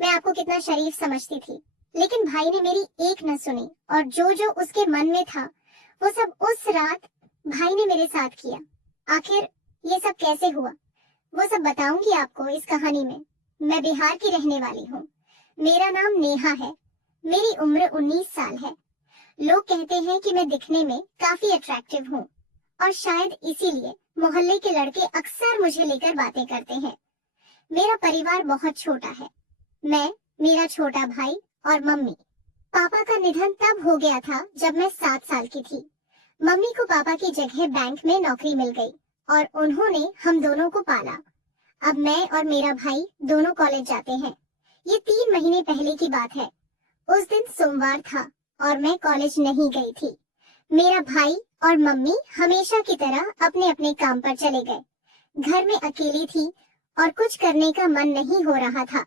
मैं आपको कितना शरीफ समझती थी, लेकिन भाई ने मेरी एक न सुनी और जो जो उसके मन में था वो सब उस रात भाई ने मेरे साथ किया। आखिर ये सब कैसे हुआ, वो सब बताऊंगी आपको इस कहानी में। मैं बिहार की रहने वाली हूँ। मेरा नाम नेहा है। मेरी उम्र 19 साल है। लोग कहते हैं कि मैं दिखने में काफी अट्रैक्टिव हूँ और शायद इसीलिए मोहल्ले के लड़के अक्सर मुझे लेकर बातें करते हैं। मेरा परिवार बहुत छोटा है। मैं, मेरा छोटा भाई और मम्मी। पापा का निधन तब हो गया था जब मैं 7 साल की थी। मम्मी को पापा की जगह बैंक में नौकरी मिल गई और उन्होंने हम दोनों को पाला। अब मैं और मेरा भाई दोनों कॉलेज जाते हैं। ये 3 महीने पहले की बात है। उस दिन सोमवार था और मैं कॉलेज नहीं गई थी। मेरा भाई और मम्मी हमेशा की तरह अपने अपने काम पर चले गए। घर में अकेली थी और कुछ करने का मन नहीं हो रहा था।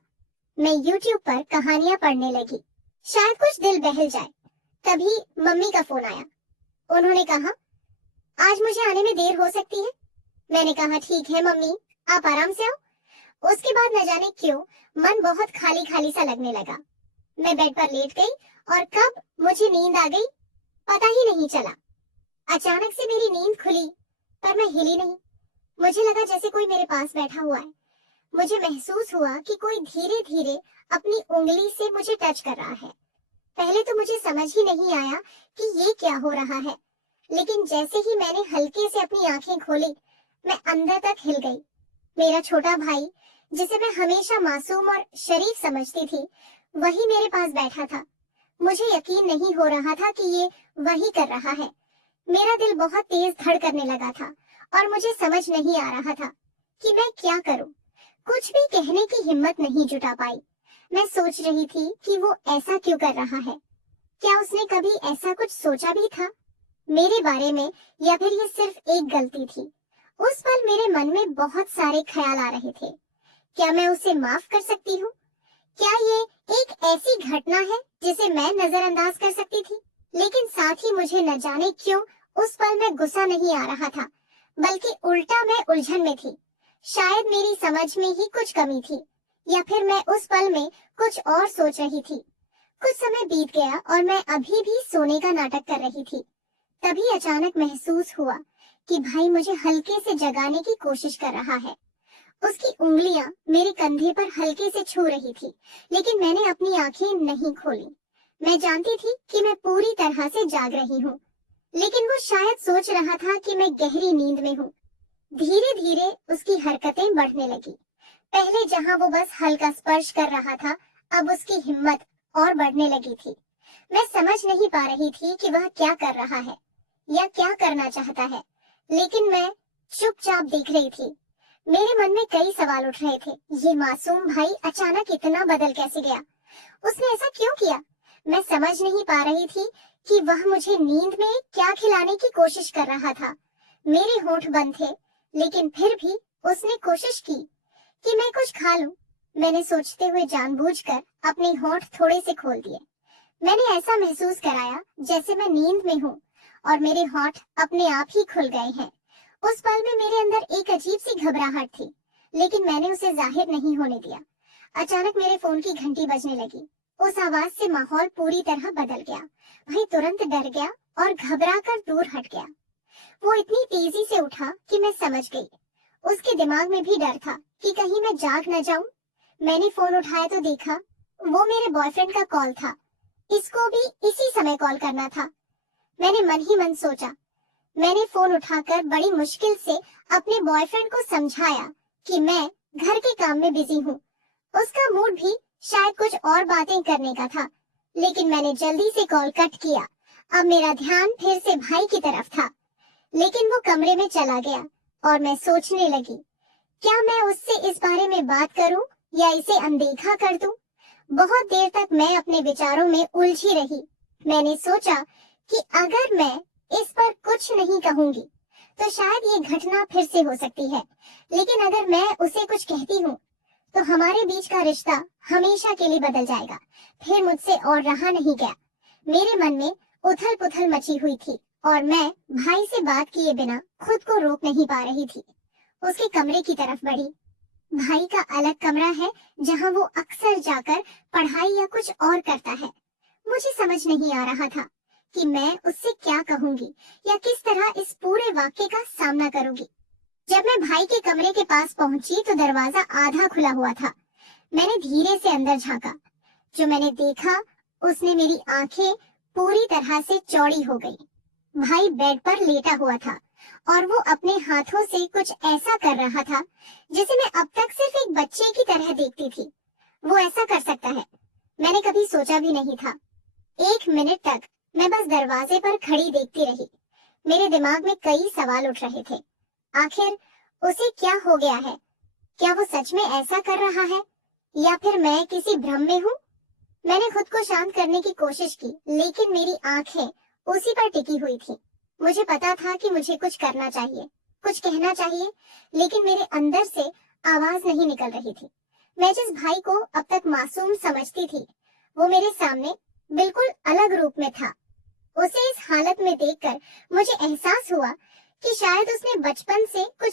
मैं YouTube पर कहानियां पढ़ने लगी, शायद कुछ दिल बहल जाए। तभी मम्मी का फोन आया। उन्होंने कहा, आज मुझे आने में देर हो सकती है। मैंने कहा, ठीक है मम्मी, आप आराम से आओ। उसके बाद न जाने क्यों मन बहुत खाली खाली सा लगने लगा। मैं बेड पर लेट गई और कब मुझे नींद आ गई पता ही नहीं चला। अचानक से मेरी नींद खुली, पर मैं हिली नहीं। मुझे लगा जैसे कोई मेरे पास बैठा हुआ है। मुझे महसूस हुआ कि कोई धीरे धीरे अपनी उंगली से मुझे टच कर रहा है। पहले तो मुझे समझ ही नहीं आया कि ये क्या हो रहा है, लेकिन जैसे ही मैंने हल्के से अपनी आंखें खोली, मैं अंदर तक हिल गई। मेरा छोटा भाई, जिसे मैं हमेशा मासूम और शरीफ समझती थी, वही मेरे पास बैठा था। मुझे यकीन नहीं हो रहा था कि ये वही कर रहा है। मेरा दिल बहुत तेज धड़कने लगा था और मुझे समझ नहीं आ रहा था कि मैं क्या करूं। कुछ भी कहने की हिम्मत नहीं जुटा पाई। मैं सोच रही थी कि वो ऐसा क्यों कर रहा है। क्या उसने कभी ऐसा कुछ सोचा भी था मेरे बारे में, या फिर ये सिर्फ एक गलती थी। उस पल मेरे मन में बहुत सारे ख्याल आ रहे थे। क्या मैं उसे माफ कर सकती हूँ? क्या ये एक ऐसी घटना है जिसे मैं नजरअंदाज कर सकती थी? लेकिन साथ ही मुझे न जाने क्यों उस पल में गुस्सा नहीं आ रहा था, बल्कि उल्टा मैं उलझन में थी। शायद मेरी समझ में ही कुछ कमी थी, या फिर मैं उस पल में कुछ और सोच रही थी। कुछ समय बीत गया और मैं अभी भी सोने का नाटक कर रही थी। तभी अचानक महसूस हुआ कि भाई मुझे हल्के से जगाने की कोशिश कर रहा है। उसकी उंगलियां मेरे कंधे पर हल्के से छू रही थी, लेकिन मैंने अपनी आंखें नहीं खोली। मैं जानती थी कि मैं पूरी तरह से जाग रही हूँ, लेकिन वो शायद सोच रहा था कि मैं गहरी नींद में हूँ। धीरे धीरे उसकी हरकतें बढ़ने लगी। पहले जहाँ वो बस हल्का स्पर्श कर रहा था, अब उसकी हिम्मत और बढ़ने लगी थी। मैं समझ नहीं पा रही थी कि वह क्या कर रहा है या क्या करना चाहता है, लेकिन मैं चुपचाप देख रही थी। मेरे मन में कई सवाल उठ रहे थे। ये मासूम भाई अचानक इतना बदल कैसे गया? उसने ऐसा क्यों किया? मैं समझ नहीं पा रही थी कि वह मुझे नींद में क्या खिलाने की कोशिश कर रहा था। मेरे होंठ बंद थे, लेकिन फिर भी उसने कोशिश की कि मैं कुछ खा लूं। मैंने सोचते हुए जानबूझकर अपने होंठ थोड़े से खोल दिए। मैंने ऐसा महसूस कराया जैसे मैं नींद में हूँ और मेरे होंठ अपने आप ही खुल गए हैं। उस पल में मेरे अंदर एक अजीब सी घबराहट थी, लेकिन मैंने उसे जाहिर नहीं होने दिया। अचानक मेरे फोन की घंटी बजने लगी। उस आवाज से माहौल पूरी तरह बदल गया। भाई तुरंत डर गया और घबरा कर दूर हट गया। वो इतनी तेजी से उठा कि मैं समझ गई। उसके दिमाग में भी डर था कि कहीं मैं जाग न जाऊं। मैंने फोन उठाया तो देखा वो मेरे बॉयफ्रेंड का कॉल था। इसको भी इसी समय कॉल करना था। मैंने मन ही मन सोचा। मैंने फोन उठाकर बड़ी मुश्किल से अपने बॉयफ्रेंड को समझाया कि मैं घर के काम में बिजी हूँ। उसका मूड भी शायद कुछ और बातें करने का था, लेकिन मैंने जल्दी से कॉल कट किया। अब मेरा ध्यान फिर से भाई की तरफ था, लेकिन वो कमरे में चला गया और मैं सोचने लगी, क्या मैं उससे इस बारे में बात करूं या इसे अनदेखा कर दूं? बहुत देर तक मैं अपने विचारों में उलझी रही। मैंने सोचा कि अगर मैं इस पर कुछ नहीं कहूंगी तो शायद ये घटना फिर से हो सकती है, लेकिन अगर मैं उसे कुछ कहती हूँ तो हमारे बीच का रिश्ता हमेशा के लिए बदल जाएगा। फिर मुझसे और रहा नहीं गया। मेरे मन में उथल पुथल मची हुई थी और मैं भाई से बात किए बिना खुद को रोक नहीं पा रही थी। उसके कमरे की तरफ बढ़ी। भाई का अलग कमरा है जहां वो अक्सर जाकर पढ़ाई या कुछ और करता है। मुझे समझ नहीं आ रहा था कि मैं उससे क्या कहूंगी या किस तरह इस पूरे वाक्य का सामना करूंगी। जब मैं भाई के कमरे के पास पहुंची तो दरवाजा आधा खुला हुआ था। मैंने धीरे से अंदर झांका। जो मैंने देखा उसने मेरी आंखें पूरी तरह से चौड़ी हो गई। भाई बेड पर लेटा हुआ था और वो अपने हाथों से कुछ ऐसा कर रहा था जिसे मैं अब तक सिर्फ एक बच्चे की तरह देखती थी। वो ऐसा कर सकता है, मैंने कभी सोचा भी नहीं था। 1 मिनट तक मैं बस दरवाजे पर खड़ी देखती रही। मेरे दिमाग में कई सवाल उठ रहे थे। आखिर उसे क्या हो गया है? क्या वो सच में ऐसा कर रहा है या फिर मैं किसी भ्रम में हूँ? मैंने खुद को शांत करने की कोशिश की, लेकिन मेरी आंखें उसी पर टिकी हुई थी। मुझे पता था कि मुझे कुछ करना चाहिए, कुछ कहना चाहिए, लेकिन मेरे अंदर से आवाज नहीं निकल रही थी। मैं जिस भाई को अब तक मासूम समझती थी, वो मेरे सामने बिल्कुल अलग रूप में था। उसे इस हालत में देखकर मुझे एहसास हुआ कि शायद उसने बचपन से कुछ